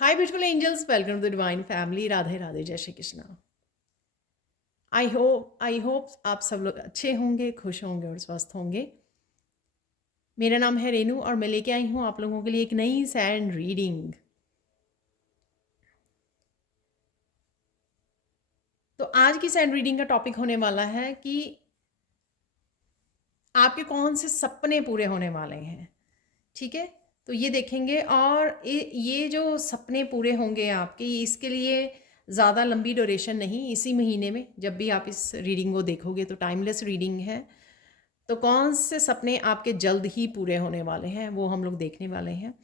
Hi beautiful angels, welcome to the divine family. Radhe Radhe, जय Shri Krishna. I hope आप सब लोग अच्छे होंगे, खुश होंगे और स्वस्थ होंगे। मेरा नाम है रेनू और मैं लेके आई हूँ आप लोगों के लिए एक नई सैंड रीडिंग। तो आज की सैंड रीडिंग का टॉपिक होने वाला है कि आपके कौन से सपने पूरे होने वाले हैं। ठीक है, तो ये देखेंगे। और ये जो सपने पूरे होंगे आपके, इसके लिए ज़्यादा लंबी ड्यूरेशन नहीं, इसी महीने में जब भी आप इस रीडिंग को देखोगे तो टाइमलेस रीडिंग है। तो कौन से सपने आपके जल्द ही पूरे होने वाले हैं वो हम लोग देखने वाले हैं।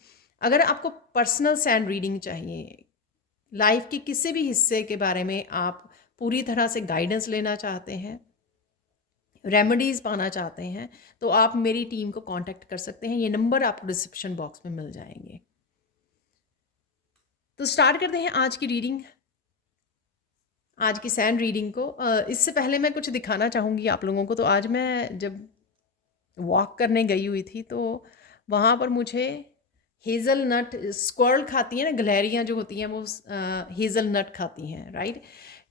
अगर आपको पर्सनल सैंड रीडिंग चाहिए, लाइफ के किसी भी हिस्से के बारे में आप पूरी तरह से गाइडेंस लेना चाहते हैं, रेमेडीज़ पाना चाहते हैं, तो आप मेरी टीम को कांटेक्ट कर सकते हैं। ये नंबर आपको डिस्क्रिप्शन बॉक्स में मिल जाएंगे। तो स्टार्ट करते हैं आज की रीडिंग, आज की सैंड रीडिंग को। इससे पहले मैं कुछ दिखाना चाहूँगी आप लोगों को। तो आज मैं जब वॉक करने गई हुई थी तो वहाँ पर मुझे हेज़ल नट, स्क्वायरल खाती हैं ना, गिलहरियाँ जो होती हैं वो हेज़ल नट खाती हैं, राइट।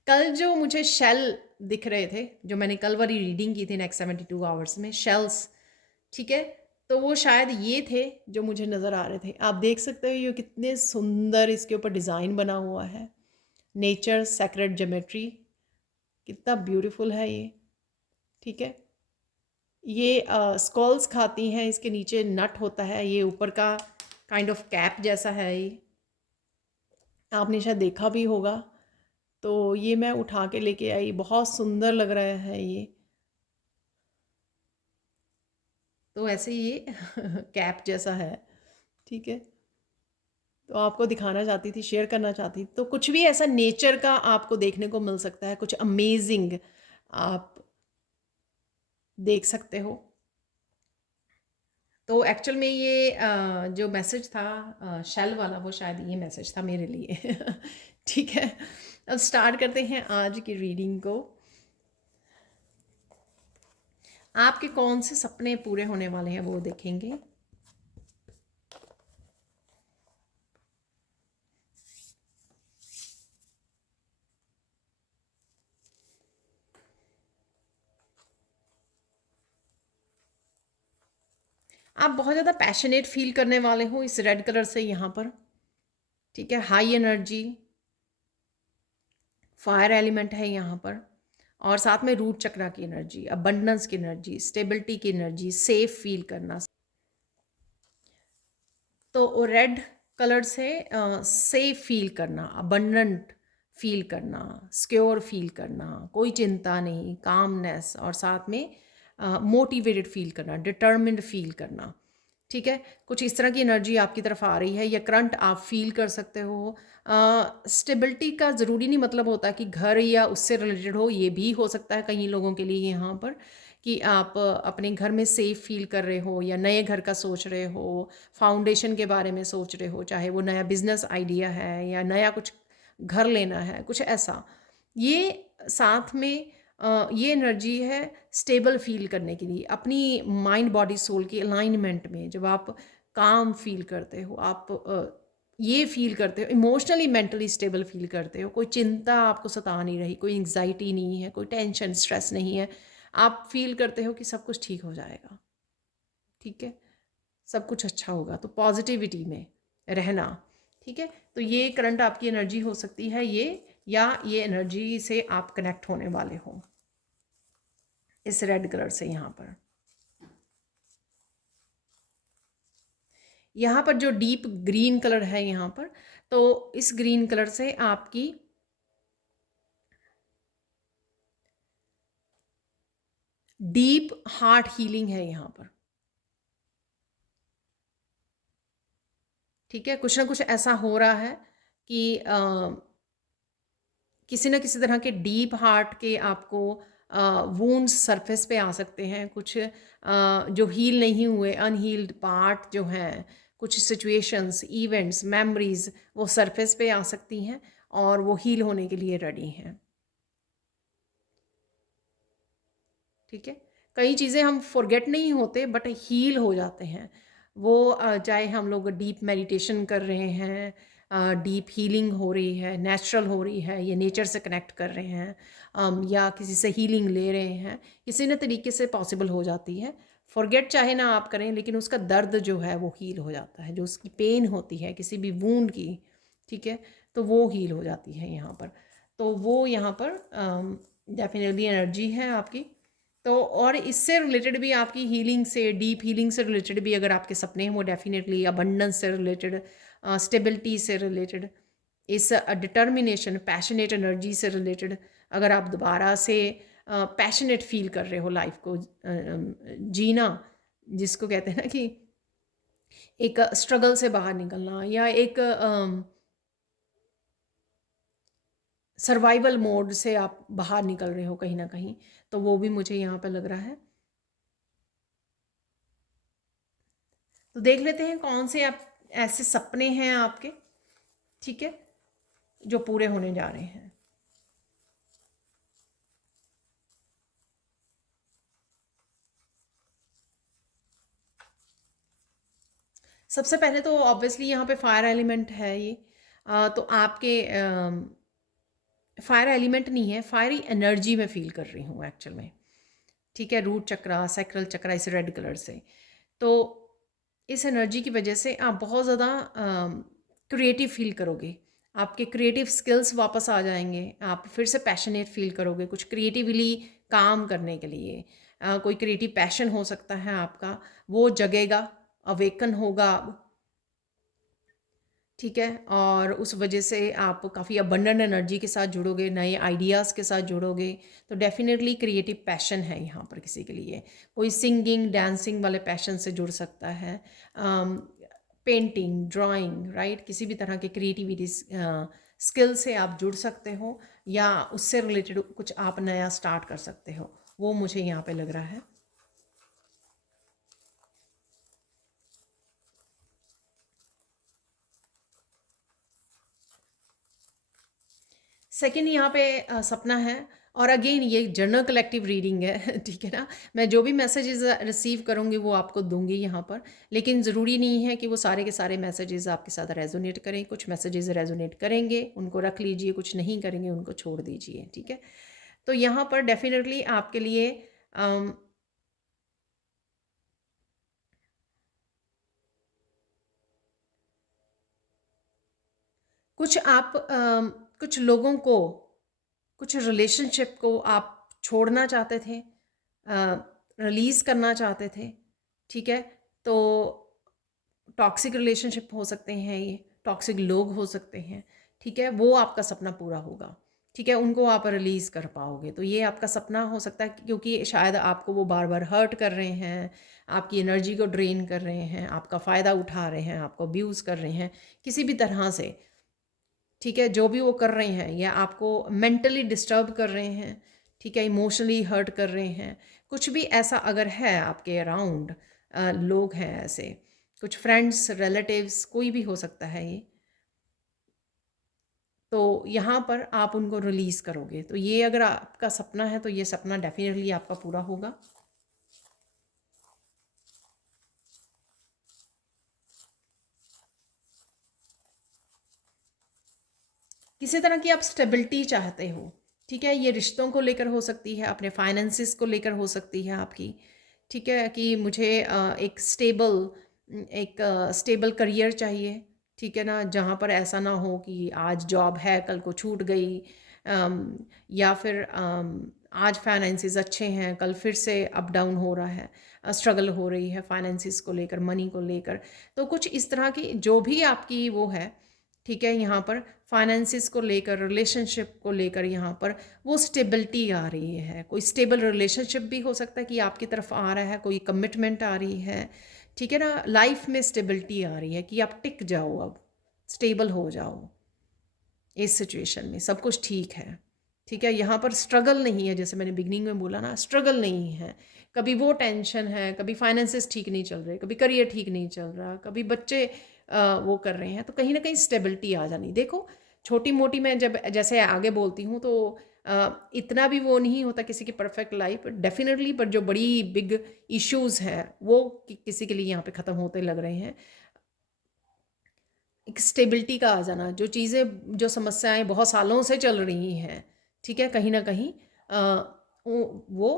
कल जो मुझे शेल दिख रहे थे, जो मैंने कल वाली रीडिंग की थी नेक्स्ट 72 आवर्स में, शेल्स, ठीक है, तो वो शायद ये थे जो मुझे नज़र आ रहे थे। आप देख सकते हो ये कितने सुंदर इसके ऊपर डिज़ाइन बना हुआ है। नेचर सेक्रेड ज्योमेट्री, कितना ब्यूटीफुल है ये। ठीक है, ये स्कॉल्स खाती हैं, इसके नीचे नट होता है, ये ऊपर का काइंड ऑफ कैप जैसा है ये, आपने शायद देखा भी होगा। तो ये मैं उठा के लेके आई, बहुत सुंदर लग रहा है ये। तो ऐसे ये कैप जैसा है, ठीक है। तो आपको दिखाना चाहती थी, शेयर करना चाहती थी। तो कुछ भी ऐसा नेचर का आपको देखने को मिल सकता है, कुछ अमेजिंग आप देख सकते हो। तो एक्चुअल में ये जो मैसेज था शेल वाला, वो शायद ये मैसेज था मेरे लिए। ठीक है, अब स्टार्ट करते हैं आज की रीडिंग को। आपके कौन से सपने पूरे होने वाले हैं वो देखेंगे। आप बहुत ज़्यादा पैशनेट फील करने वाले हो इस रेड कलर से यहाँ पर, ठीक है। हाई एनर्जी, फायर एलिमेंट है यहाँ पर, और साथ में रूट चक्रा की एनर्जी, अबंडेंस की एनर्जी, स्टेबिलिटी की एनर्जी, सेफ फील करना। तो रेड कलर से सेफ फील करना, अबंडेंट फील करना, सिक्योर फील करना, कोई चिंता नहीं, कामनेस, और साथ में मोटिवेटेड फील करना, डिटर्मिन्ड फील करना। ठीक है, कुछ इस तरह की एनर्जी आपकी तरफ आ रही है, या करंट आप फील कर सकते हो। स्टेबिलिटी का ज़रूरी नहीं मतलब होता कि घर या उससे रिलेटेड हो, ये भी हो सकता है कई लोगों के लिए यहाँ पर, कि आप अपने घर में सेफ फील कर रहे हो, या नए घर का सोच रहे हो, फाउंडेशन के बारे में सोच रहे हो, चाहे वो नया बिजनेस आइडिया है या नया कुछ घर लेना है, कुछ ऐसा। ये साथ में ये एनर्जी है स्टेबल फील करने के लिए, अपनी माइंड बॉडी सोल की अलाइनमेंट में। जब आप काम फील करते हो, आप ये फील करते हो, इमोशनली मेंटली स्टेबल फील करते हो, कोई चिंता आपको सता नहीं रही, कोई एंग्जाइटी नहीं है, कोई टेंशन स्ट्रेस नहीं है, आप फील करते हो कि सब कुछ ठीक हो जाएगा, ठीक है, सब कुछ अच्छा होगा। तो पॉजिटिविटी में रहना, ठीक है। तो ये करंट आपकी एनर्जी हो सकती है ये, या ये एनर्जी से आप कनेक्ट होने वाले हो इस रेड कलर से। यहाँ पर जो डीप ग्रीन कलर है यहाँ पर, तो इस ग्रीन कलर से आपकी डीप हार्ट हीलिंग है यहाँ पर, ठीक है। कुछ ना कुछ ऐसा हो रहा है कि किसी न किसी तरह के डीप हार्ट के आपको वुंड्स सरफेस पे आ सकते हैं, कुछ जो हील नहीं हुए अनहील्ड पार्ट जो हैं, कुछ सिचुएशंस, इवेंट्स, मेमोरीज, वो सरफेस पे आ सकती हैं और वो हील होने के लिए रेडी हैं, ठीक है। कई चीज़ें हम फॉरगेट नहीं होते बट हील हो जाते हैं वो, चाहे हम लोग डीप मेडिटेशन कर रहे हैं, डीप हीलिंग हो रही है, नेचुरल हो रही है, ये नेचर से कनेक्ट कर रहे हैं, या किसी से हीलिंग ले रहे हैं, किसी न तरीके से पॉसिबल हो जाती है। फॉरगेट चाहे ना आप करें, लेकिन उसका दर्द जो है वो हील हो जाता है, जो उसकी पेन होती है किसी भी वूंड की, ठीक है, तो वो हील हो जाती है यहाँ पर। तो वो यहाँ पर डेफिनेटली एनर्जी है आपकी। तो और इससे रिलेटेड भी आपकी हीलिंग से, डीप हीलिंग से रिलेटेड भी अगर आपके सपने हैं, वो डेफिनेटली अबंडेंस से रिलेटेड, स्टेबिलिटी से रिलेटेड, इस डिटर्मिनेशन, पैशनेट एनर्जी से रिलेटेड, अगर आप दोबारा से पैशनेट फील कर रहे हो लाइफ को जीना, जिसको कहते हैं ना कि एक स्ट्रगल से बाहर निकलना, या एक सर्वाइवल मोड से आप बाहर निकल रहे हो कहीं ना कहीं, तो वो भी मुझे यहाँ पे लग रहा है। तो देख लेते हैं कौन से आप ऐसे सपने हैं आपके, ठीक है, जो पूरे होने जा रहे हैं। सबसे पहले तो ऑब्वियसली यहाँ पे फायर एलिमेंट है ये, तो आपके फायर एलिमेंट नहीं है, फायरी एनर्जी में फील कर रही हूँ एक्चुअल में, ठीक है, रूट चक्रा, सैक्रल चक्रा, इस रेड कलर से। तो इस एनर्जी की वजह से आप बहुत ज़्यादा क्रिएटिव फील करोगे, आपके क्रिएटिव स्किल्स वापस आ जाएंगे, आप फिर से पैशनेट फील करोगे कुछ क्रिएटिवली काम करने के लिए। कोई क्रिएटिव पैशन हो सकता है आपका, वो जगेगा, अवेकन होगा, ठीक है, और उस वजह से आप काफ़ी अबंडेंट एनर्जी के साथ जुड़ोगे, नए आइडियाज़ के साथ जुड़ोगे। तो डेफिनेटली क्रिएटिव पैशन है यहाँ पर किसी के लिए, कोई सिंगिंग डांसिंग वाले पैशन से जुड़ सकता है, पेंटिंग, ड्राइंग, राइट, किसी भी तरह के क्रिएटिविटी स्किल से आप जुड़ सकते हो, या उससे रिलेटेड कुछ आप नया स्टार्ट कर सकते हो, वो मुझे यहाँ पे लग रहा है। सेकंड यहाँ पे सपना है, और अगेन ये जनरल कलेक्टिव रीडिंग है ठीक है ना, मैं जो भी मैसेजेस रिसीव करूँगी वो आपको दूंगी यहाँ पर, लेकिन ज़रूरी नहीं है कि वो सारे के सारे मैसेजेस आपके साथ रेजोनेट करें। कुछ मैसेजेस रेजोनेट करेंगे, उनको रख लीजिए, कुछ नहीं करेंगे, उनको छोड़ दीजिए, ठीक है। तो यहाँ पर डेफिनेटली आपके लिए कुछ आप कुछ लोगों को, कुछ रिलेशनशिप को आप छोड़ना चाहते थे, रिलीज़ करना चाहते थे, ठीक है। तो टॉक्सिक रिलेशनशिप हो सकते हैं, ये टॉक्सिक लोग हो सकते हैं, ठीक है, वो आपका सपना पूरा होगा, ठीक है, उनको आप रिलीज़ कर पाओगे। तो ये आपका सपना हो सकता है, क्योंकि शायद आपको वो बार बार हर्ट कर रहे हैं, आपकी एनर्जी को ड्रेन कर रहे हैं, आपका फ़ायदा उठा रहे हैं, आपको अब्यूज़ कर रहे हैं किसी भी तरह से, ठीक है, जो भी वो कर रहे हैं, या आपको मेंटली डिस्टर्ब कर रहे हैं, ठीक है, इमोशनली हर्ट कर रहे हैं, कुछ भी ऐसा अगर है आपके अराउंड, लोग हैं ऐसे, कुछ फ्रेंड्स, रिलेटिव्स, कोई भी हो सकता है ये, तो यहाँ पर आप उनको रिलीज़ करोगे। तो ये अगर आपका सपना है, तो ये सपना डेफिनेटली आपका पूरा होगा। किसी तरह की आप स्टेबिलिटी चाहते हो, ठीक है, ये रिश्तों को लेकर हो सकती है, अपने फाइनेंसिस को लेकर हो सकती है आपकी, ठीक है, कि मुझे एक स्टेबल करियर चाहिए, ठीक है ना, जहाँ पर ऐसा ना हो कि आज जॉब है कल को छूट गई, या फिर आज फाइनेंसिस अच्छे हैं कल फिर से अप डाउन हो रहा है, स्ट्रगल हो रही है फाइनेंसिस को लेकर, मनी को लेकर। तो कुछ इस तरह की जो भी आपकी वो है, ठीक है, यहाँ पर फाइनेंसिस को लेकर, रिलेशनशिप को लेकर, यहाँ पर वो स्टेबिलिटी आ रही है। कोई स्टेबल रिलेशनशिप भी हो सकता है कि आपकी तरफ आ रहा है, कोई कमिटमेंट आ रही है, ठीक है ना, लाइफ में स्टेबिलिटी आ रही है कि आप टिक जाओ, अब स्टेबल हो जाओ, इस सिचुएशन में सब कुछ ठीक है, ठीक है। यहाँ पर स्ट्रगल नहीं है, जैसे मैंने बिगनिंग में बोला ना, स्ट्रगल नहीं है, कभी वो टेंशन है, कभी फाइनेंसेस ठीक नहीं चल रहे, कभी करियर ठीक नहीं चल रहा, कभी बच्चे वो कर रहे हैं, तो कहीं ना कहीं स्टेबिलिटी आ जानी। देखो छोटी मोटी मैं जब जैसे आगे बोलती हूँ, तो इतना भी वो नहीं होता किसी की परफेक्ट लाइफ डेफिनेटली, पर जो बड़ी बिग इश्यूज हैं वो किसी के लिए यहाँ पे ख़त्म होते लग रहे हैं। एक स्टेबिलिटी का आ जाना, जो चीज़ें जो समस्याएं बहुत सालों से चल रही हैं, ठीक है, कहीं ना कहीं वो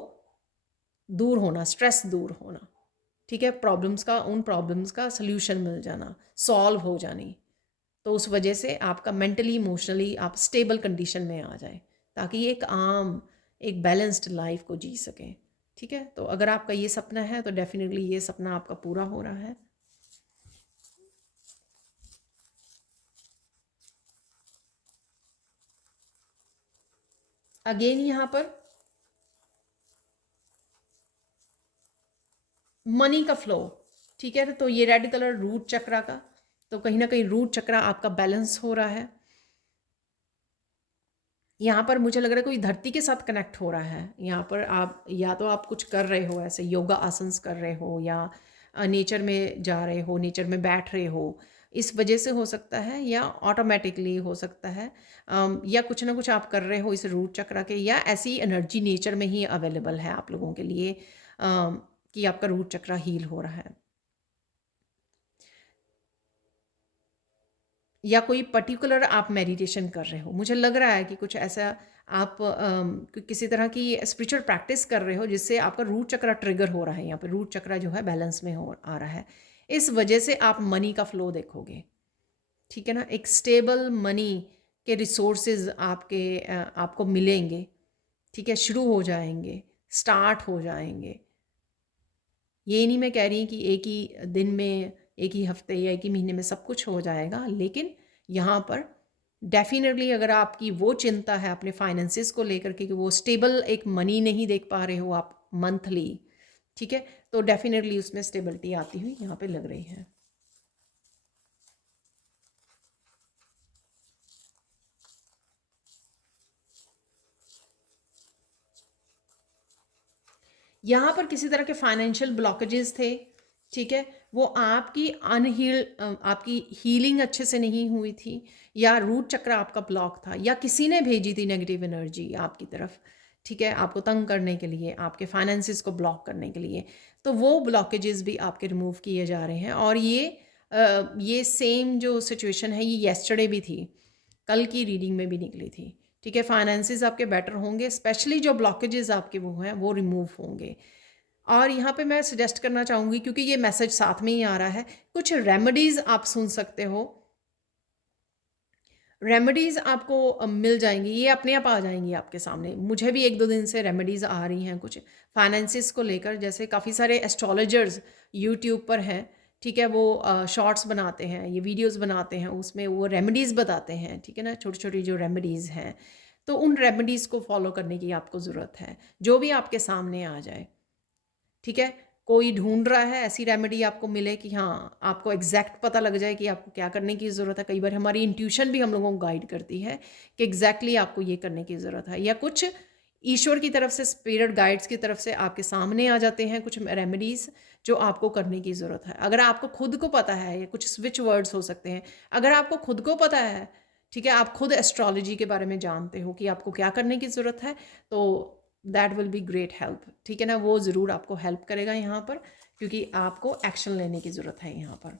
दूर होना, स्ट्रेस दूर होना, ठीक है, प्रॉब्लम्स का, उन प्रॉब्लम्स का सल्यूशन मिल जाना, सॉल्व हो जानी। तो उस वजह से आपका मेंटली इमोशनली आप स्टेबल कंडीशन में आ जाए, ताकि एक आम एक बैलेंस्ड लाइफ को जी सकें। ठीक है, तो अगर आपका ये सपना है तो डेफिनेटली ये सपना आपका पूरा हो रहा है। अगेन यहाँ पर मनी का फ्लो, ठीक है, तो ये रेड कलर रूट चक्रा का, तो कहीं ना कहीं रूट चक्रा आपका बैलेंस हो रहा है। यहाँ पर मुझे लग रहा है कोई धरती के साथ कनेक्ट हो रहा है। यहाँ पर आप या तो आप कुछ कर रहे हो, ऐसे योगा आसन्स कर रहे हो, या नेचर में जा रहे हो, नेचर में बैठ रहे हो, इस वजह से हो सकता है, या ऑटोमेटिकली हो सकता है, या कुछ ना कुछ आप कर रहे हो इस रूट चक्र के, या ऐसी एनर्जी नेचर में ही अवेलेबल है आप लोगों के लिए, कि आपका रूट चक्र हील हो रहा है। या कोई पर्टिकुलर आप मेडिटेशन कर रहे हो, मुझे लग रहा है कि कुछ ऐसा आप किसी तरह की स्पिरिचुअल प्रैक्टिस कर रहे हो जिससे आपका रूट चक्र ट्रिगर हो रहा है, यहाँ पे रूट चक्र जो है बैलेंस में हो आ रहा है। इस वजह से आप मनी का फ्लो देखोगे, ठीक है ना, एक स्टेबल मनी के रिसोर्सेज आपको मिलेंगे, ठीक है, शुरू हो जाएंगे, स्टार्ट हो जाएंगे। ये नहीं मैं कह रही कि एक ही दिन में, एक ही हफ्ते या एक ही महीने में सब कुछ हो जाएगा, लेकिन यहाँ पर डेफिनेटली अगर आपकी वो चिंता है अपने फाइनेंसिस को लेकर के कि वो स्टेबल एक मनी नहीं देख पा रहे हो आप मंथली, ठीक है, तो डेफिनेटली उसमें स्टेबिलिटी आती हुई यहाँ पे लग रही है। यहाँ पर किसी तरह के फाइनेंशियल ब्लॉकेजेस थे, ठीक है, वो आपकी आपकी हीलिंग अच्छे से नहीं हुई थी, या रूट चक्र आपका ब्लॉक था, या किसी ने भेजी थी नेगेटिव एनर्जी आपकी तरफ, ठीक है, आपको तंग करने के लिए, आपके फाइनेंसिस को ब्लॉक करने के लिए। तो वो ब्लॉकेजेस भी आपके रिमूव किए जा रहे हैं। और ये सेम जो सिचुएशन है ये येस्टरडे भी थी, कल की रीडिंग में भी निकली थी, ठीक है, फाइनेंसिस आपके बेटर होंगे, स्पेशली जो ब्लॉकेजेस आपके वो हैं वो रिमूव होंगे। और यहाँ पे मैं सजेस्ट करना चाहूँगी, क्योंकि ये मैसेज साथ में ही आ रहा है, कुछ रेमेडीज़ आप सुन सकते हो, रेमेडीज़ आपको मिल जाएंगी, ये अपने आप आ जाएंगी आपके सामने। मुझे भी एक दो दिन से रेमेडीज़ आ रही हैं कुछ फाइनेंसिस को लेकर, जैसे काफ़ी सारे एस्ट्रोलॉजर्स यूट्यूब पर हैं, ठीक है, वो शॉर्ट्स बनाते हैं, ये वीडियोस बनाते हैं, उसमें वो रेमेडीज़ बताते हैं, ठीक है ना, छोटी छोटी जो रेमेडीज़ हैं, तो उन रेमेडीज़ को फॉलो करने की आपको ज़रूरत है, जो भी आपके सामने आ जाए, ठीक है। कोई ढूंढ रहा है ऐसी रेमेडी आपको मिले कि हाँ, आपको एग्जैक्ट पता लग जाए कि आपको क्या करने की ज़रूरत है। कई बार हमारी इंट्यूशन भी हम लोगों को गाइड करती है कि एग्जैक्टली आपको ये करने की ज़रूरत है, या कुछ ईश्वर की तरफ से, स्पिरिट गाइड्स की तरफ से आपके सामने आ जाते हैं कुछ रेमेडीज़ जो आपको करने की ज़रूरत है। अगर आपको खुद को पता है, या कुछ स्विच वर्ड्स हो सकते हैं, अगर आपको खुद को पता है, ठीक है, आप खुद एस्ट्रोलॉजी के बारे में जानते हो कि आपको क्या करने की ज़रूरत है, तो that will be great help, ठीक है ना, वो ज़रूर आपको हेल्प करेगा यहाँ पर, क्योंकि आपको एक्शन लेने की ज़रूरत है यहाँ पर।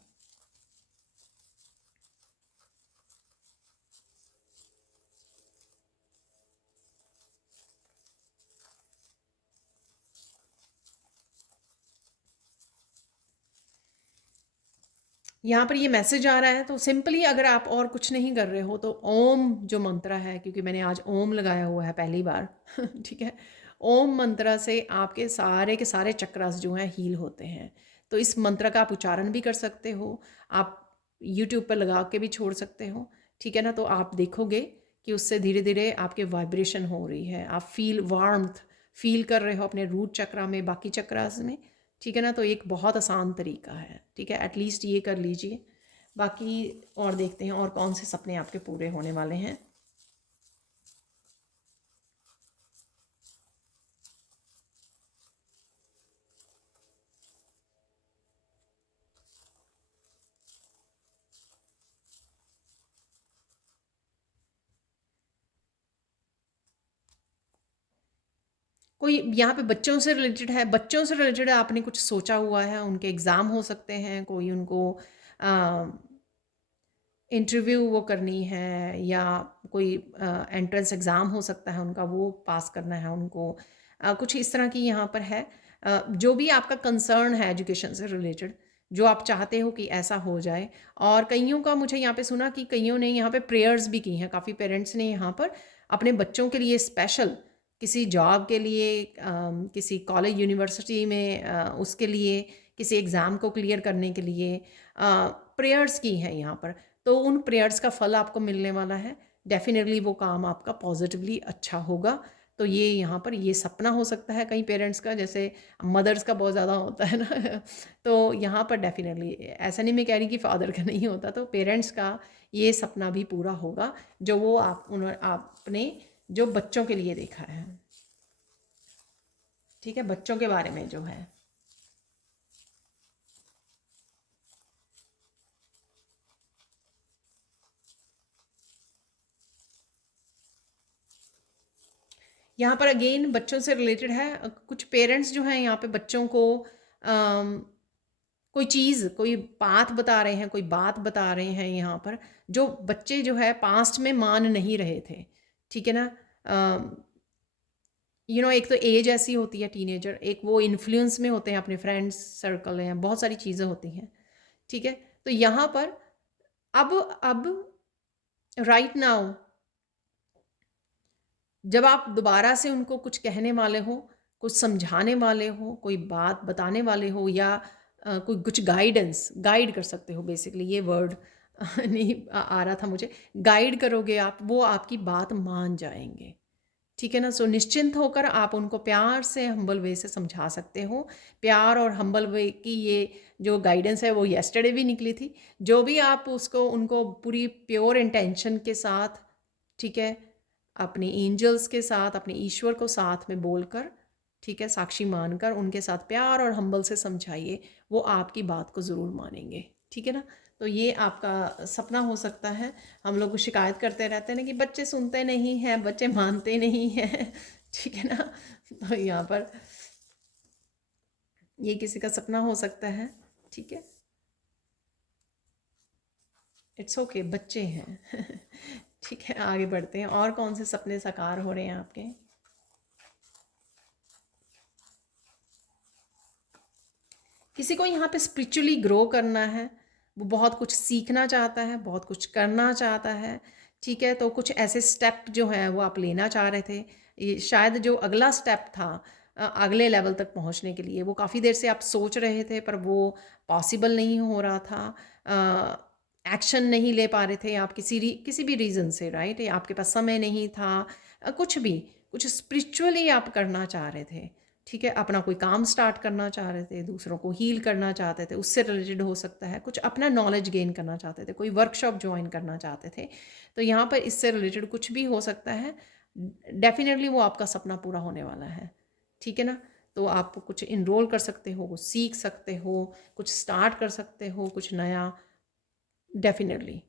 यहाँ पर ये मैसेज आ रहा है, तो सिंपली अगर आप और कुछ नहीं कर रहे हो तो ओम जो मंत्र है, क्योंकि मैंने आज ओम लगाया हुआ है पहली बार ठीक है, ओम मंत्र से आपके सारे के सारे चक्रास जो हैं हील होते हैं। तो इस मंत्र का आप उच्चारण भी कर सकते हो, आप यूट्यूब पर लगा के भी छोड़ सकते हो, ठीक है ना, तो आप देखोगे कि उससे धीरे धीरे आपके वाइब्रेशन हो रही है, आप वार्मथ फील कर रहे हो अपने रूट चक्रा में, बाकी चक्रास में, ठीक है ना। तो एक बहुत आसान तरीका है, ठीक है, एटलीस्ट ये कर लीजिए। बाकी और देखते हैं और कौन से सपने आपके पूरे होने वाले हैं। कोई यहाँ पे बच्चों से रिलेटेड है, बच्चों से रिलेटेड आपने कुछ सोचा हुआ है, उनके एग्ज़ाम हो सकते हैं, कोई उनको इंटरव्यू वो करनी है, या कोई एंट्रेंस एग्ज़ाम हो सकता है उनका, वो पास करना है उनको। कुछ इस तरह की यहाँ पर है। जो भी आपका कंसर्न है एजुकेशन से रिलेटेड, जो आप चाहते हो कि ऐसा हो जाए। और कइयों का मुझे यहाँ पे सुना कि कइयों ने यहाँ पे प्रेयर्स भी की हैं, काफ़ी पेरेंट्स ने यहाँ पर अपने बच्चों के लिए स्पेशल किसी जॉब के लिए, किसी कॉलेज यूनिवर्सिटी में, उसके लिए, किसी एग्ज़ाम को क्लियर करने के लिए प्रेयर्स की हैं यहाँ पर। तो उन प्रेयर्स का फल आपको मिलने वाला है। डेफ़िनेटली वो काम आपका पॉज़िटिवली अच्छा होगा। तो ये यहाँ पर ये सपना हो सकता है कई पेरेंट्स का, जैसे मदर्स का बहुत ज़्यादा होता है ना तो यहाँ पर डेफ़िनेटली, ऐसा नहीं मैं कह रही कि फ़ादर का नहीं होता, तो पेरेंट्स का ये सपना भी पूरा होगा, जो वो आपने जो बच्चों के लिए देखा है। ठीक है, बच्चों के बारे में जो है। यहाँ पर अगेन बच्चों से रिलेटेड है। कुछ पेरेंट्स जो हैं यहाँ पे बच्चों को अम, कोई चीज़, कोई बात बता रहे हैं, कोई बात बता रहे हैं यहाँ पर, जो बच्चे जो है पास्ट में मान नहीं रहे थे। ठीक है ना? एक तो एज ऐसी होती है टीनेजर, एक वो इन्फ्लुएंस में होते हैं, अपने फ्रेंड्स सर्कल हैं, बहुत सारी चीज़ें होती हैं। ठीक है? तो यहाँ पर अब राइट नाउ जब आप दोबारा से उनको कुछ कहने वाले हो, कुछ समझाने वाले हो, कोई बात बताने वाले हो, या कोई कुछ गाइड कर सकते हो, बेसिकली ये वर्ड नहीं आ रहा था मुझे। गाइड करोगे आप, वो आपकी बात मान जाएँगे। ठीक है ना? सो निश्चिंत होकर आप उनको प्यार से, हम्बल वे से समझा सकते हो। प्यार और हम्बल वे की ये जो गाइडेंस है वो येस्टरडे भी निकली थी। जो भी आप उसको उनको पूरी प्योर इंटेंशन के साथ, ठीक है, अपने एंजल्स के साथ, अपने ईश्वर को साथ में बोलकर, ठीक है, साक्षी मानकर उनके साथ प्यार और हम्बल से समझाइए, वो आपकी बात को ज़रूर मानेंगे। ठीक है ना? तो ये आपका सपना हो सकता है। हम लोग शिकायत करते रहते हैं ना कि बच्चे सुनते नहीं हैं, बच्चे मानते नहीं हैं ठीक है ना? तो यहाँ पर ये किसी का सपना हो सकता है। ठीक है, इट्स ओके, बच्चे हैं ठीक है, आगे बढ़ते हैं। और कौन से सपने साकार हो रहे हैं आपके? किसी को यहाँ पे स्पिरिचुअली ग्रो करना है, वो बहुत कुछ सीखना चाहता है, बहुत कुछ करना चाहता है। ठीक है, तो कुछ ऐसे स्टेप जो हैं वो आप लेना चाह रहे थे। ये शायद जो अगला स्टेप था अगले लेवल तक पहुँचने के लिए, वो काफ़ी देर से आप सोच रहे थे, पर वो पॉसिबल नहीं हो रहा था। एक्शन नहीं ले पा रहे थे आप किसी भी रीज़न से, राइट? या आपके पास समय नहीं था। कुछ भी, कुछ स्पिरिचुअली आप करना चाह रहे थे। ठीक है, अपना कोई काम स्टार्ट करना चाह रहे थे, दूसरों को हील करना चाहते थे, उससे रिलेटेड हो सकता है, कुछ अपना नॉलेज गेन करना चाहते थे, कोई वर्कशॉप ज्वाइन करना चाहते थे। तो यहाँ पर इससे रिलेटेड कुछ भी हो सकता है। डेफिनेटली वो आपका सपना पूरा होने वाला है। ठीक है ना? तो आप कुछ इनरोल कर सकते हो, कुछ सीख सकते हो, कुछ स्टार्ट कर सकते हो, कुछ नया। डेफिनेटली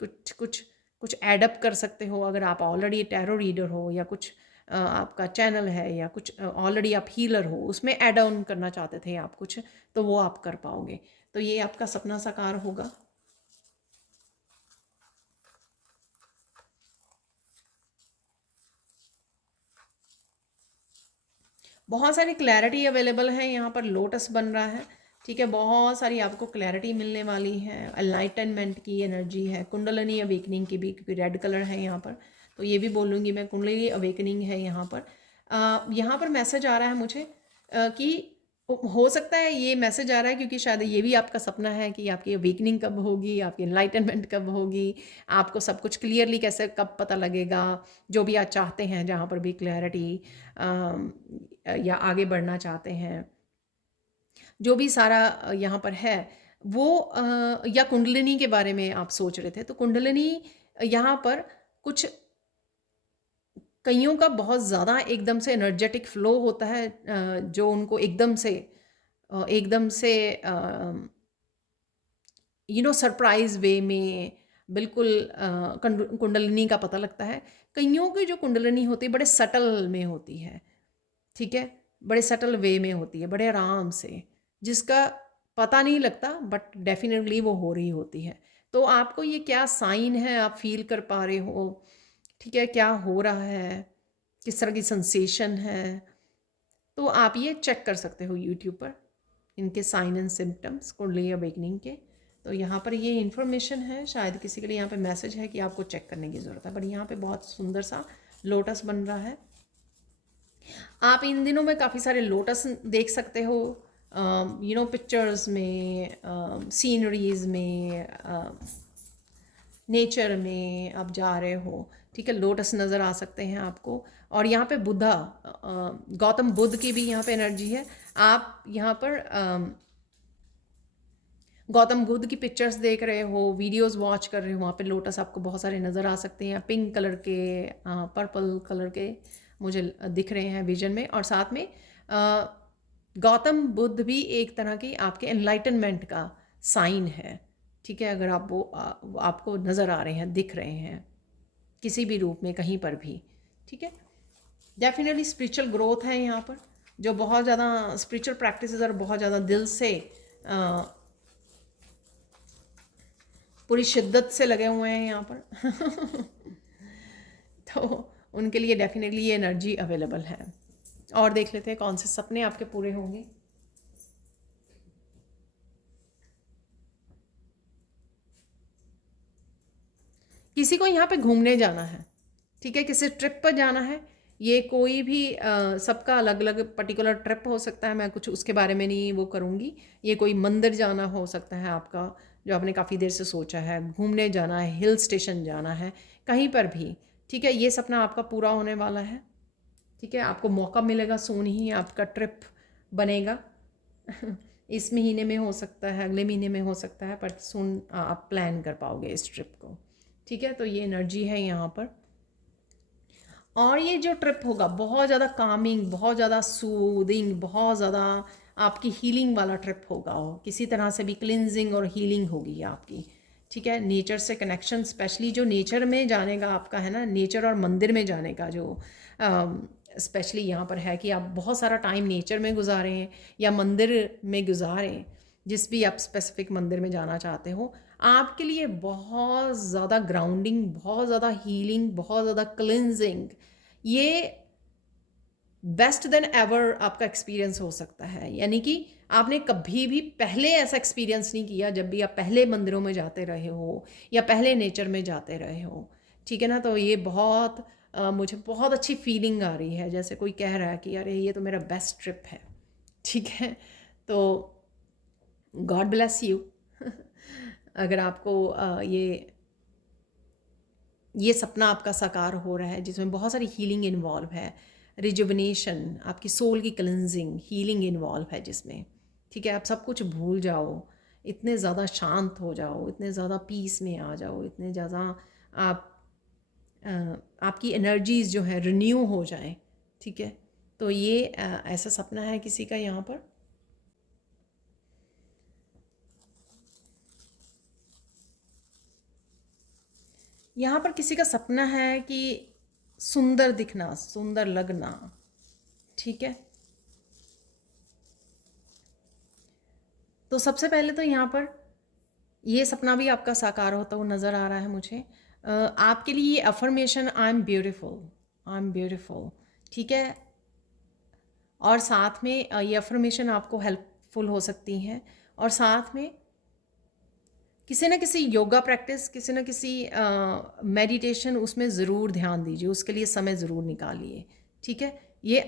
कुछ कुछ कुछ एडअप कर सकते हो, अगर आप ऑलरेडी टैरो रीडर हो, या कुछ आपका चैनल है, या कुछ ऑलरेडी आप हीलर हो, उसमें ऐड ऑन करना चाहते थे आप कुछ, तो वो आप कर पाओगे। तो ये आपका सपना साकार होगा। बहुत सारी क्लैरिटी अवेलेबल है यहाँ पर, लोटस बन रहा है। ठीक है, बहुत सारी आपको क्लैरिटी मिलने वाली है। एनलाइटनमेंट की एनर्जी है, कुंडलिनी अवेकनिंग की भी, क्योंकि रेड कलर है यहाँ पर, तो ये भी बोलूँगी मैं, कुंडलिनी अवेकनिंग है यहाँ पर। यहाँ पर मैसेज आ रहा है मुझे कि हो सकता है ये मैसेज आ रहा है क्योंकि शायद ये भी आपका सपना है कि आपकी अवेकनिंग कब होगी, आपकी एनलाइटनमेंट कब होगी, आपको सब कुछ क्लियरली कैसे कब पता लगेगा, जो भी आप चाहते हैं, जहाँ पर भी क्लैरिटी या आगे बढ़ना चाहते हैं, जो भी सारा यहाँ पर है वो, या कुंडलिनी के बारे में आप सोच रहे थे, तो कुंडलिनी यहाँ पर कुछ कइयों का बहुत ज़्यादा एकदम से एनर्जेटिक फ्लो होता है, जो उनको एकदम से सरप्राइज वे में बिल्कुल कुंडलिनी का पता लगता है। कइयों की जो कुंडलिनी होती है बड़े सटल में होती है। ठीक है, बड़े सटल वे में होती है, बड़े आराम से, जिसका पता नहीं लगता, बट डेफिनेटली वो हो रही होती है। तो आपको ये क्या साइन है, आप फील कर पा रहे हो, ठीक है, क्या हो रहा है, किस तरह की सेंसेशन है, तो आप ये चेक कर सकते हो यूट्यूब पर इनके साइन एंड सिम्टम्स कुंडली अवेकनिंग के। तो यहाँ पर ये इन्फॉर्मेशन है, शायद किसी के लिए यहाँ पे मैसेज है कि आपको चेक करने की ज़रूरत है, बट यहाँ पे बहुत सुंदर सा लोटस बन रहा है। आप इन दिनों में काफ़ी सारे लोटस देख सकते हो, पिक्चर्स में, सीनरीज में, नेचर में आप जा रहे हो, ठीक है, लोटस नज़र आ सकते हैं आपको। और यहाँ पे बुद्धा, गौतम बुद्ध की भी यहाँ पे एनर्जी है। आप यहाँ पर गौतम बुद्ध की पिक्चर्स देख रहे हो, वीडियोस वॉच कर रहे हो, वहाँ पे लोटस आपको बहुत सारे नज़र आ सकते हैं, पिंक कलर के, पर्पल कलर के मुझे दिख रहे हैं विजन में। और साथ में गौतम बुद्ध भी एक तरह की आपके एनलाइटनमेंट का साइन है, ठीक है, अगर आप वो आपको नज़र आ रहे हैं, दिख रहे हैं किसी भी रूप में, कहीं पर भी, ठीक है। डेफिनेटली स्पिरिचुअल ग्रोथ है यहाँ पर, जो बहुत ज़्यादा स्पिरिचुअल प्रैक्टिसेस और बहुत ज़्यादा दिल से पूरी शिद्दत से लगे हुए हैं यहाँ पर तो उनके लिए डेफिनेटली ये एनर्जी अवेलेबल है। और देख लेते हैं कौन से सपने आपके पूरे होंगे। किसी को यहाँ पे घूमने जाना है, ठीक है, किसी ट्रिप पर जाना है। ये कोई भी सबका अलग अलग पर्टिकुलर ट्रिप हो सकता है, मैं कुछ उसके बारे में नहीं वो करूँगी। ये कोई मंदिर जाना हो सकता है आपका, जो आपने काफ़ी देर से सोचा है, घूमने जाना है, हिल स्टेशन जाना है, कहीं पर भी, ठीक है, ये सपना आपका पूरा होने वाला है, ठीक है। आपको मौका मिलेगा, सोन ही आपका ट्रिप बनेगा इस महीने में हो सकता है, अगले महीने में हो सकता है, बट सुन आप प्लान कर पाओगे इस ट्रिप को, ठीक है। तो ये एनर्जी है यहाँ पर। और ये जो ट्रिप होगा बहुत ज़्यादा कामिंग, बहुत ज़्यादा सूदिंग, बहुत ज़्यादा आपकी हीलिंग वाला ट्रिप होगा, किसी तरह से भी क्लिनजिंग और हीलिंग होगी आपकी, ठीक है। नेचर से कनेक्शन, स्पेशली जो नेचर में जाने का आपका है ना, नेचर और मंदिर में जाने का जो स्पेशली यहाँ पर है कि आप बहुत सारा टाइम नेचर में गुजारें या मंदिर में गुजारें, जिस भी आप स्पेसिफिक मंदिर में जाना चाहते हो, आपके लिए बहुत ज़्यादा ग्राउंडिंग, बहुत ज़्यादा हीलिंग, बहुत ज़्यादा क्लिनजिंग, ये बेस्ट देन एवर आपका एक्सपीरियंस हो सकता है। यानी कि आपने कभी भी पहले ऐसा एक्सपीरियंस नहीं किया जब भी आप पहले मंदिरों में जाते रहे हो या पहले नेचर में जाते रहे हो, ठीक है ना। तो ये बहुत मुझे बहुत अच्छी फीलिंग आ रही है, जैसे कोई कह रहा है कि अरे ये तो मेरा बेस्ट ट्रिप है, ठीक है। तो गॉड ब्लेस यू अगर आपको ये सपना आपका साकार हो रहा है, जिसमें बहुत सारी हीलिंग इन्वॉल्व है, रिजुवनेशन, आपकी सोल की क्लिनजिंग, हीलिंग इन्वॉल्व है जिसमें, ठीक है। आप सब कुछ भूल जाओ, इतने ज़्यादा शांत हो जाओ, इतने ज़्यादा पीस में आ जाओ, इतने ज़्यादा आप आपकी एनर्जीज़ जो है रिन्यू हो जाए, ठीक है। तो ये ऐसा सपना है किसी का यहाँ पर। यहाँ पर किसी का सपना है कि सुंदर दिखना, सुंदर लगना, ठीक है। तो सबसे पहले तो यहाँ पर ये सपना भी आपका साकार होता हुआ नज़र आ रहा है मुझे। आपके लिए ये affirmation, I am beautiful, I am beautiful, ठीक है। और साथ में ये अफर्मेशन आपको हेल्पफुल हो सकती हैं। और साथ में किसी न किसी योगा प्रैक्टिस, किसी न किसी मेडिटेशन, उसमें ज़रूर ध्यान दीजिए, उसके लिए समय ज़रूर निकालिए, ठीक है। ये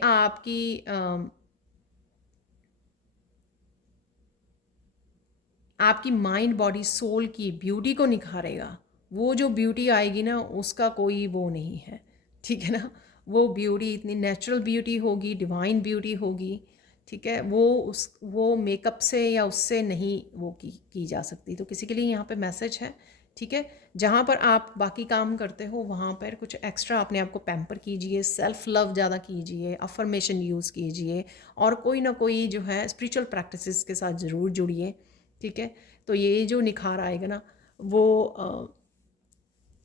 आपकी माइंड, बॉडी, सोल की ब्यूटी को निखारेगा। वो जो ब्यूटी आएगी ना, उसका कोई वो नहीं है, ठीक है ना। वो ब्यूटी इतनी नेचुरल ब्यूटी होगी, डिवाइन ब्यूटी होगी, ठीक है। वो मेकअप से या उससे नहीं वो की जा सकती। तो किसी के लिए यहाँ पे मैसेज है, ठीक है। जहाँ पर आप बाकी काम करते हो वहाँ पर कुछ एक्स्ट्रा अपने आप को पैम्पर कीजिए, सेल्फ लव ज़्यादा कीजिए, अफर्मेशन यूज़ कीजिए, और कोई ना कोई जो है स्पिरिचुअल प्रैक्टिसेस के साथ ज़रूर जुड़िए, ठीक है। तो ये जो निखार आएगा ना, वो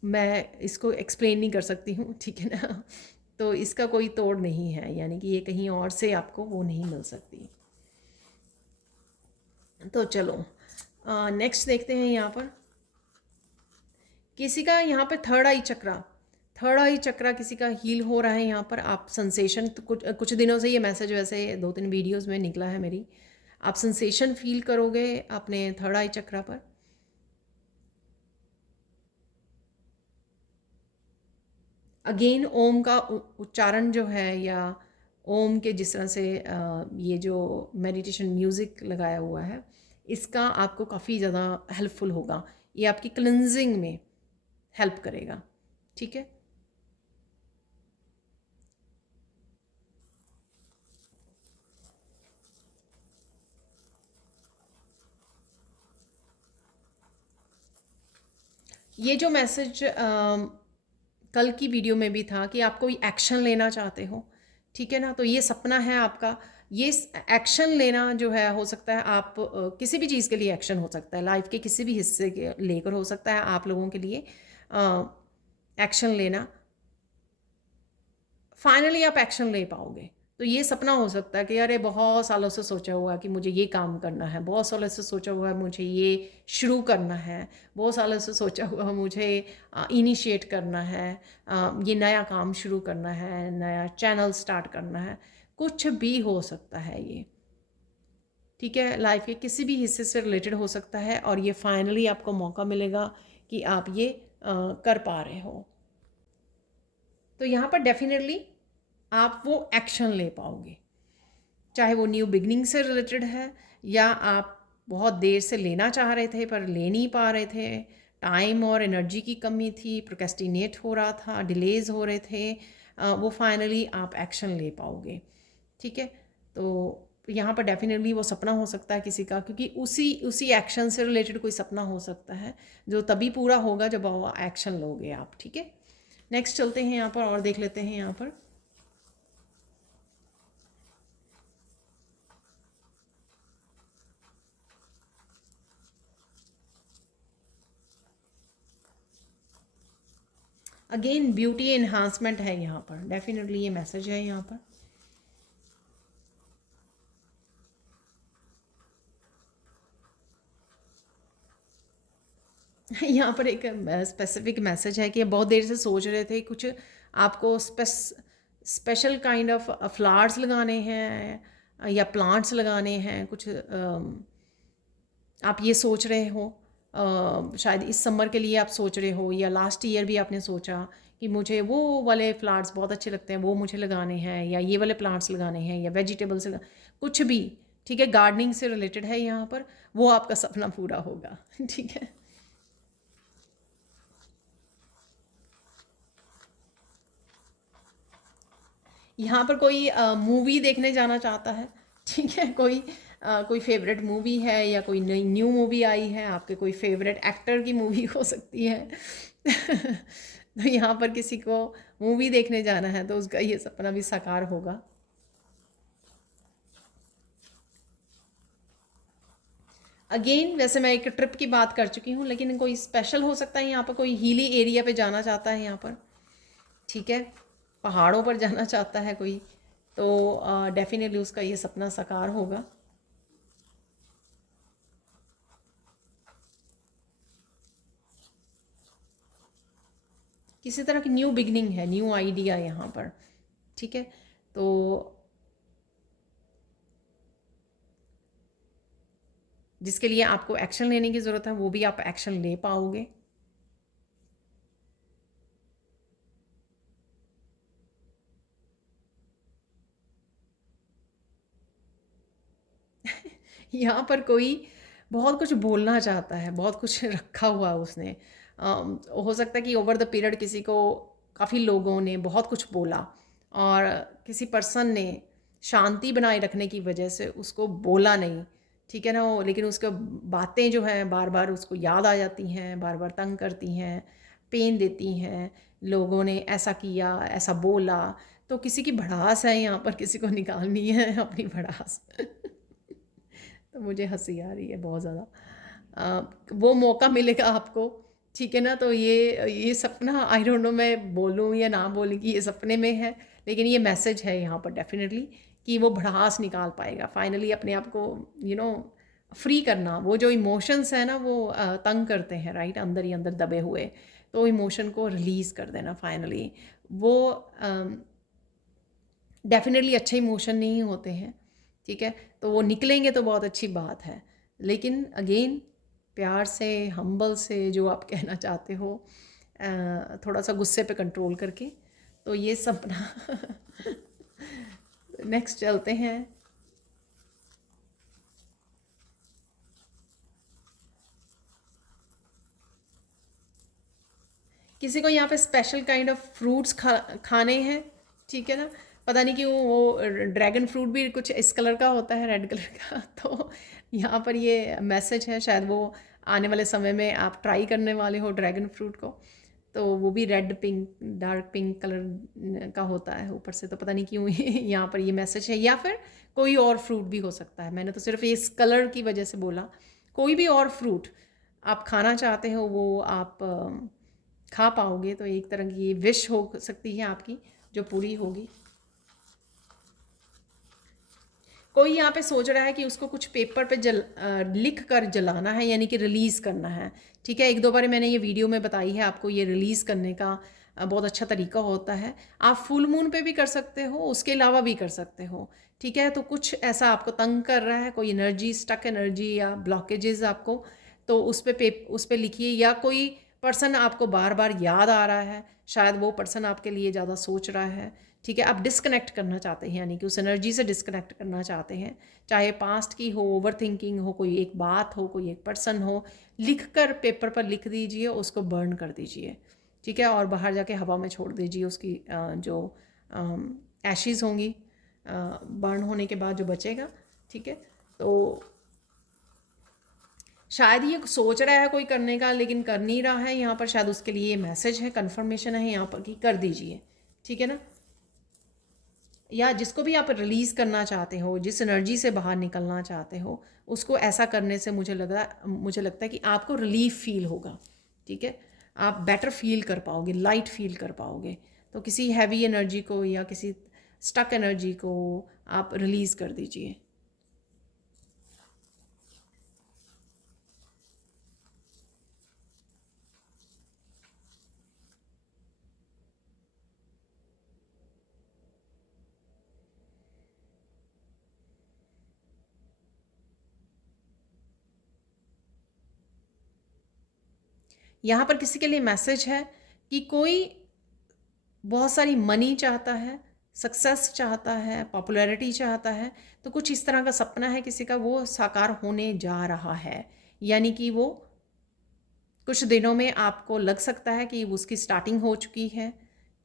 मैं इसको एक्सप्लेन नहीं कर सकती हूँ, ठीक है ना। तो इसका कोई तोड़ नहीं है, यानी कि ये कहीं और से आपको वो नहीं मिल सकती। तो चलो नेक्स्ट देखते हैं यहाँ पर। किसी का यहाँ पे थर्ड आई चक्रा किसी का हील हो रहा है यहाँ पर। आप सेंसेशन, तो कुछ कुछ दिनों से ये मैसेज वैसे 2-3 वीडियोस में निकला है मेरी, आप सेंसेशन फील करोगे अपने थर्ड आई चक्रा पर। अगेन ओम का उच्चारण जो है, या ओम के जिस तरह से ये जो मेडिटेशन म्यूज़िक लगाया हुआ है, इसका आपको काफ़ी ज़्यादा हेल्पफुल होगा। ये आपकी क्लिनजिंग में हेल्प करेगा, ठीक है। ये जो मैसेज कल की वीडियो में भी था कि आप कोई एक्शन लेना चाहते हो, ठीक है ना, तो ये सपना है आपका। ये एक्शन लेना जो है, हो सकता है आप किसी भी चीज़ के लिए एक्शन हो सकता है, लाइफ के किसी भी हिस्से के लेकर हो सकता है आप लोगों के लिए एक्शन लेना। फाइनली आप एक्शन ले पाओगे। तो ये सपना हो सकता है कि अरे बहुत सालों से सोचा हुआ कि मुझे ये काम करना है, बहुत सालों से सोचा हुआ है मुझे ये शुरू करना है, बहुत सालों से सोचा हुआ मुझे इनिशिएट करना है, ये नया काम शुरू करना है, नया चैनल स्टार्ट करना है, कुछ भी हो सकता है ये, ठीक है। लाइफ के किसी भी हिस्से से रिलेटेड हो सकता है, और ये फाइनली आपको मौका मिलेगा कि आप ये कर पा रहे हो। तो यहाँ पर डेफिनेटली आप वो एक्शन ले पाओगे, चाहे वो न्यू बिगनिंग से रिलेटेड है, या आप बहुत देर से लेना चाह रहे थे पर ले नहीं पा रहे थे, टाइम और एनर्जी की कमी थी, प्रोक्रेस्टिनेट हो रहा था, डिलेज हो रहे थे, वो फाइनली आप एक्शन ले पाओगे, ठीक है। तो यहाँ पर डेफिनेटली वो सपना हो सकता है किसी का, क्योंकि उसी उसी एक्शन से रिलेटेड कोई सपना हो सकता है जो तभी पूरा होगा जब वो एक्शन लोगे आप, ठीक है। नेक्स्ट चलते हैं यहाँ पर और देख लेते हैं यहाँ पर। अगेन ब्यूटी एनहांसमेंट है यहाँ पर, डेफिनेटली ये मैसेज है यहाँ पर। यहाँ पर एक स्पेसिफिक मैसेज है कि बहुत देर से सोच रहे थे कुछ आपको स्पेशल काइंड ऑफ फ्लावर्स लगाने हैं या प्लांट्स लगाने हैं, कुछ आप ये सोच रहे हो, शायद इस समर के लिए आप सोच रहे हो, या लास्ट ईयर भी आपने सोचा कि मुझे वो वाले प्लांट्स बहुत अच्छे लगते हैं, वो मुझे लगाने हैं, या ये वाले प्लांट्स लगाने हैं, या वेजिटेबल्स कुछ भी, ठीक है, गार्डनिंग से रिलेटेड है यहाँ पर, वो आपका सपना पूरा होगा, ठीक है। यहाँ पर कोई मूवी देखने जाना चाहता है, ठीक है, कोई फेवरेट मूवी है, या कोई नई न्यू मूवी आई है, आपके कोई फेवरेट एक्टर की मूवी हो सकती है तो यहाँ पर किसी को मूवी देखने जाना है तो उसका ये सपना भी साकार होगा। अगेन वैसे मैं एक ट्रिप की बात कर चुकी हूँ, लेकिन कोई स्पेशल हो सकता है यहाँ पर, कोई हिली एरिया पे जाना चाहता है यहाँ पर, ठीक है, पहाड़ों पर जाना चाहता है कोई, तो डेफिनेटली उसका ये सपना साकार होगा। किसी तरह की न्यू बिगनिंग है, न्यू आइडिया यहाँ पर, ठीक है। तो जिसके लिए आपको एक्शन लेने की ज़रूरत है वो भी आप एक्शन ले पाओगे। यहाँ पर कोई बहुत कुछ बोलना चाहता है, बहुत कुछ रखा हुआ उसने, हो सकता है कि ओवर द पीरियड किसी को, काफ़ी लोगों ने बहुत कुछ बोला, और किसी पर्सन ने शांति बनाए रखने की वजह से उसको बोला नहीं, ठीक है ना, लेकिन उसके बातें जो हैं बार बार उसको याद आ जाती हैं, बार बार तंग करती हैं, पेन देती हैं, लोगों ने ऐसा किया, ऐसा बोला, तो किसी की भड़ास है यहाँ पर, किसी को निकालनी है अपनी भड़ास तो मुझे हंसी आ रही है बहुत ज़्यादा। वो मौका मिलेगा आपको, ठीक है ना। तो ये सपना, आई डोंट नो मैं बोलूँ या ना बोलूँ कि ये सपने में है, लेकिन ये मैसेज है यहाँ पर डेफिनेटली कि वो भड़ास निकाल पाएगा फाइनली, अपने आप को फ्री करना। वो जो इमोशंस है ना वो तंग करते हैं, राइट, अंदर ही अंदर दबे हुए, तो इमोशन को रिलीज़ कर देना फाइनली। वो डेफिनेटली अच्छे इमोशन नहीं होते हैं, ठीक है, तो वो निकलेंगे तो बहुत अच्छी बात है, लेकिन अगेन प्यार से, हम्बल से, जो आप कहना चाहते हो, थोड़ा सा गुस्से पे कंट्रोल करके, तो ये सपना नेक्स्ट चलते हैं। किसी को यहाँ पे स्पेशल काइंड ऑफ फ्रूट्स खाने हैं, ठीक है ना, पता नहीं क्यों वो ड्रैगन फ्रूट भी कुछ इस कलर का होता है, रेड कलर का। तो यहाँ पर ये मैसेज है, शायद वो आने वाले समय में आप ट्राई करने वाले हो ड्रैगन फ्रूट को, तो वो भी red pink, dark pink colour का होता है ऊपर से, तो पता नहीं क्यों यहाँ पर ये मैसेज है, या फिर कोई और फ्रूट भी हो सकता है। मैंने तो सिर्फ इस कलर की वजह से बोला, कोई भी और फ्रूट आप खाना चाहते हो वो आप खा पाओगे, तो एक तरह की ये विश हो सकती है आपकी जो पूरी होगी। कोई यहाँ पे सोच रहा है कि उसको कुछ पेपर पे लिख कर जलाना है, यानी कि रिलीज़ करना है, ठीक है। एक दो बार मैंने ये वीडियो में बताई है आपको, ये रिलीज़ करने का बहुत अच्छा तरीका होता है। आप फुल मून पे भी कर सकते हो, उसके अलावा भी कर सकते हो, ठीक है। तो कुछ ऐसा आपको तंग कर रहा है, कोई एनर्जी, स्टक एनर्जी या ब्लॉकेजेस आपको, तो उस पर लिखिए। या कोई पर्सन आपको बार बार याद आ रहा है, शायद वो पर्सन आपके लिए ज़्यादा सोच रहा है, ठीक है। आप डिस्कनेक्ट करना चाहते हैं, यानी कि उस एनर्जी से डिस्कनेक्ट करना चाहते हैं, चाहे पास्ट की हो, ओवर थिंकिंग हो, कोई एक बात हो, कोई एक पर्सन हो, लिख कर पेपर पर लिख दीजिए, उसको बर्न कर दीजिए, ठीक है। और बाहर जाके हवा में छोड़ दीजिए। उसकी जो एशेज़ होंगी, बर्न होने के बाद जो बचेगा, ठीक है। तो शायद ये सोच रहा है कोई करने का, लेकिन कर नहीं रहा है यहाँ पर, शायद उसके लिए मैसेज है, कन्फर्मेशन है यहाँ पर कि कर दीजिए, ठीक है ना। या जिसको भी आप रिलीज़ करना चाहते हो, जिस एनर्जी से बाहर निकलना चाहते हो, उसको ऐसा करने से मुझे लगता है कि आपको रिलीफ फील होगा, ठीक है। आप बेटर फील कर पाओगे, लाइट फील कर पाओगे। तो किसी हैवी एनर्जी को या किसी स्टक एनर्जी को आप रिलीज़ कर दीजिए। यहाँ पर किसी के लिए मैसेज है कि कोई बहुत सारी मनी चाहता है, सक्सेस चाहता है, पॉपुलैरिटी चाहता है, तो कुछ इस तरह का सपना है किसी का, वो साकार होने जा रहा है। यानी कि वो कुछ दिनों में आपको लग सकता है कि उसकी स्टार्टिंग हो चुकी है,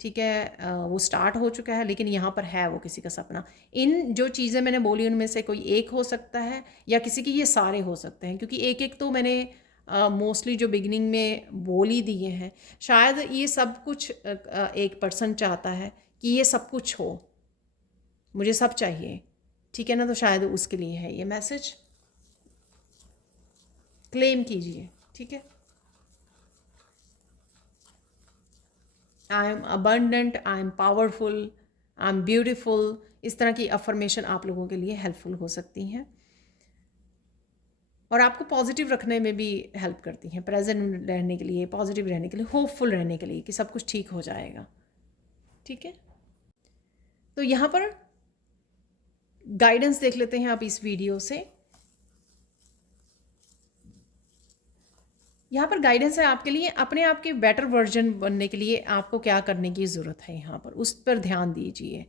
ठीक है, वो स्टार्ट हो चुका है, लेकिन यहाँ पर है वो किसी का सपना। इन जो चीज़ें मैंने बोली उनमें से कोई एक हो सकता है, या किसी की ये सारे हो सकते हैं, क्योंकि एक एक तो मैंने मोस्टली जो बिगिनिंग में बोल ही दिए हैं। शायद ये सब कुछ एक पर्सन चाहता है कि ये सब कुछ हो, मुझे सब चाहिए, ठीक है ना, तो शायद उसके लिए है ये मैसेज। क्लेम कीजिए, ठीक है। I M abundant, I am powerful, I am beautiful, इस तरह की अफर्मेशन आप लोगों के लिए हेल्पफुल हो सकती हैं और आपको पॉजिटिव रखने में भी हेल्प करती हैं, प्रेजेंट रहने के लिए, पॉजिटिव रहने के लिए, होपफुल रहने के लिए कि सब कुछ ठीक हो जाएगा, ठीक है। तो यहाँ पर गाइडेंस देख लेते हैं आप इस वीडियो से। यहाँ पर गाइडेंस है आपके लिए, अपने आप के बेटर वर्जन बनने के लिए आपको क्या करने की ज़रूरत है, यहाँ पर उस पर ध्यान दीजिए,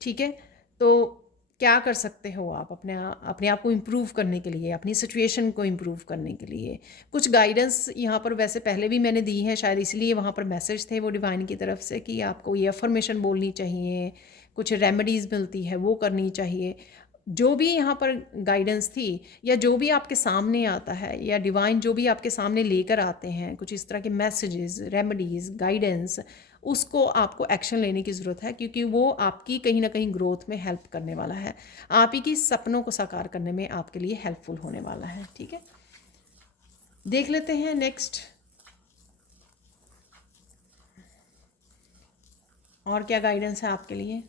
ठीक है। तो क्या कर सकते हो आप अपने आप को इम्प्रूव करने के लिए, अपनी सिचुएशन को इम्प्रूव करने के लिए। कुछ गाइडेंस यहाँ पर वैसे पहले भी मैंने दी है, शायद इसलिए वहाँ पर मैसेज थे वो डिवाइन की तरफ से कि आपको ये अफर्मेशन बोलनी चाहिए, कुछ रेमेडीज़ मिलती है वो करनी चाहिए। जो भी यहाँ पर गाइडेंस थी, या जो भी आपके सामने आता है, या डिवाइन जो भी आपके सामने लेकर आते हैं, कुछ इस तरह के मैसेजेस, रेमेडीज़, गाइडेंस, उसको आपको एक्शन लेने की ज़रूरत है, क्योंकि वो आपकी कहीं ना कहीं ग्रोथ में हेल्प करने वाला है, आप ही की सपनों को साकार करने में आपके लिए हेल्पफुल होने वाला है, ठीक है। देख लेते हैं नेक्स्ट और क्या गाइडेंस है आपके लिए।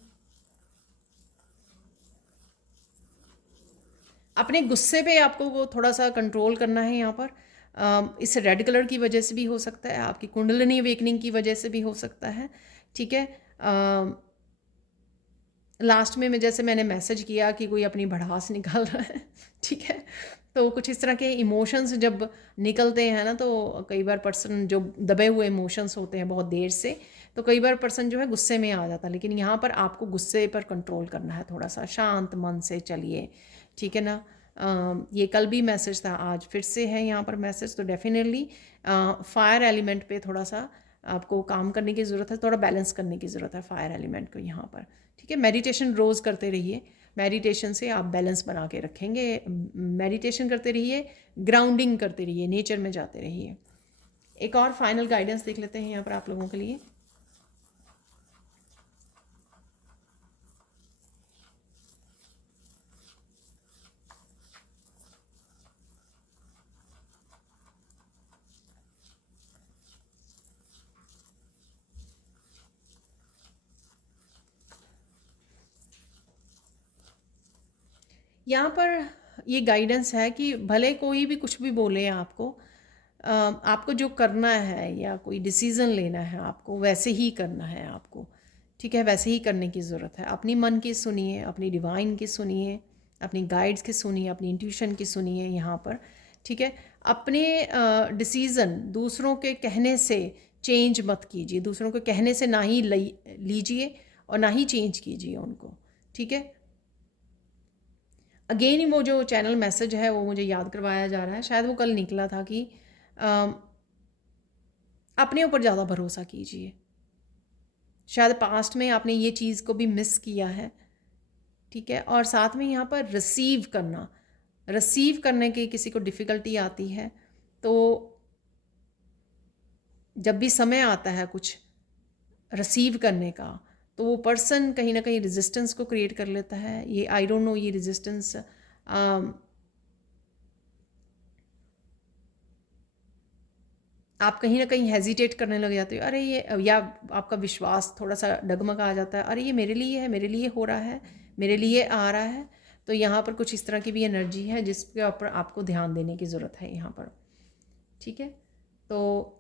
अपने गुस्से पे आपको वो थोड़ा सा कंट्रोल करना है यहाँ पर। इस रेड कलर की वजह से भी हो सकता है, आपकी कुंडलिनी अवेकनिंग की वजह से भी हो सकता है, ठीक है। लास्ट में जैसे मैंने मैसेज किया कि कोई अपनी भड़ास निकाल रहा है ठीक है, तो कुछ इस तरह के इमोशंस जब निकलते हैं ना, तो कई बार पर्सन जो दबे हुए इमोशंस होते हैं बहुत देर से, तो कई बार पर्सन जो है गुस्से में आ जाता है। लेकिन यहाँ पर आपको गुस्से पर कंट्रोल करना है, थोड़ा सा शांत मन से चलिए, ठीक है ना। ये कल भी मैसेज था, आज फिर से है यहाँ पर मैसेज। तो डेफिनेटली फायर एलिमेंट पे थोड़ा सा आपको काम करने की ज़रूरत है, थोड़ा बैलेंस करने की ज़रूरत है फायर एलिमेंट को यहाँ पर, ठीक है। मेडिटेशन रोज़ करते रहिए, मेडिटेशन से आप बैलेंस बना के रखेंगे। मेडिटेशन करते रहिए, ग्राउंडिंग करते रहिए, नेचर में जाते रहिए। एक और फाइनल गाइडेंस देख लेते हैं यहाँ पर आप लोगों के लिए। यहाँ पर ये गाइडेंस है कि भले कोई भी कुछ भी बोले आपको, आपको जो करना है या कोई डिसीज़न लेना है आपको वैसे ही करना है आपको, ठीक है। वैसे ही करने की ज़रूरत है। अपनी मन की सुनिए, अपनी डिवाइन की सुनिए, अपनी गाइड्स की सुनिए, अपनी इंट्यूशन की सुनिए यहाँ पर, ठीक है। अपने डिसीज़न दूसरों के कहने से चेंज मत कीजिए, दूसरों के कहने से ना ही लीजिए और ना ही चेंज कीजिए उनको, ठीक है। अगेन ही वो जो चैनल मैसेज है वो मुझे याद करवाया जा रहा है, शायद वो कल निकला था कि अपने ऊपर ज़्यादा भरोसा कीजिए। शायद पास्ट में आपने ये चीज़ को भी मिस किया है, ठीक है। और साथ में यहाँ पर रिसीव करने की किसी को डिफ़िकल्टी आती है, तो जब भी समय आता है कुछ रिसीव करने का, तो वो पर्सन कहीं ना कहीं रेजिस्टेंस को क्रिएट कर लेता है। ये आई डोंट नो, ये रेजिस्टेंस आप कहीं ना कहीं हेजिटेट करने लग जाते हो, अरे ये, या आपका विश्वास थोड़ा सा डगमगा आ जाता है, अरे ये मेरे लिए है, मेरे लिए हो रहा है, मेरे लिए आ रहा है। तो यहाँ पर कुछ इस तरह की भी एनर्जी है जिसके ऊपर आपको ध्यान देने की ज़रूरत है यहाँ पर, ठीक है। तो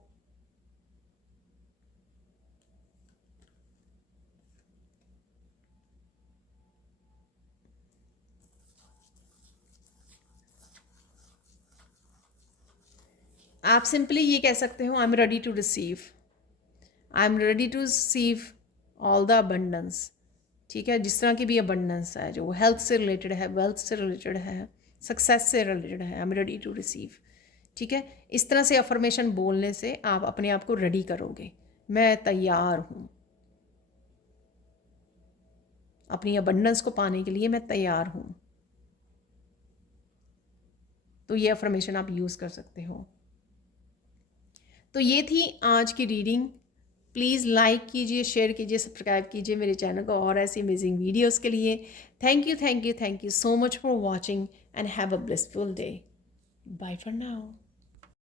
आप सिंपली ये कह सकते हो, I am ready to receive, I am ready to receive all the abundance, ठीक है। जिस तरह की भी अबंडेंस है, जो हेल्थ से रिलेटेड है, वेल्थ से रिलेटेड है, सक्सेस से रिलेटेड है, I am ready to receive, ठीक है। इस तरह से अफर्मेशन बोलने से आप अपने आप को रेडी करोगे, मैं तैयार हूँ, अपनी अबंडेंस को पाने के लिए मैं तैयार हूँ। तो ये अफर्मेशन आप यूज़ कर सकते हो। तो ये थी आज की रीडिंग। प्लीज़ लाइक कीजिए, शेयर कीजिए, सब्सक्राइब कीजिए मेरे चैनल को और ऐसी अमेजिंग वीडियोस के लिए। Thank you so much for watching and have a blissful day. Bye for now.